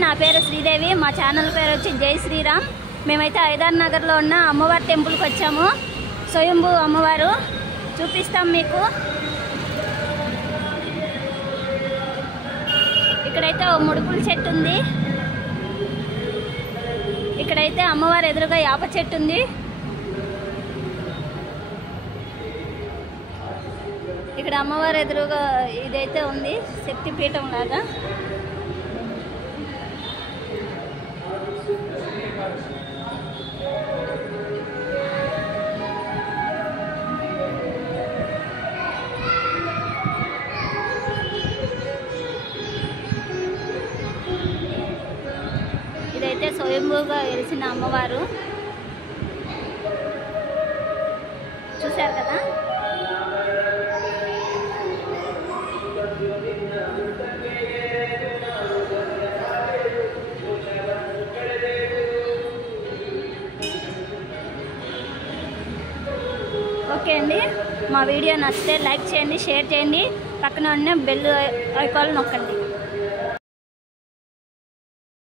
నా పేరు శ్రీదేవి. మా ఛానల్ పేరు వచ్చి జై శ్రీరామ్. మేమైతే ఐదార్ నగర్లో ఉన్న అమ్మవారి టెంపుల్కి వచ్చాము. స్వయంభూ అమ్మవారు చూపిస్తాం మీకు. ఇక్కడైతే ఓ ముడుపుల చెట్టు ఉంది. ఇక్కడైతే అమ్మవారి ఎదురుగా యాప చెట్టు ఉంది. ఇక్కడ అమ్మవారి ఎదురుగా ఇదైతే ఉంది శక్తిపీఠం లాగా. ఇదైతే స్వయంభూగా వెలిసిన అమ్మవారు. చూశారు కదా. ఓకే అండి, మా వీడియో నచ్చితే లైక్ చేయండి, షేర్ చేయండి, పక్కన ఉన్న బెల్ ఐకాన్ నొక్కండి.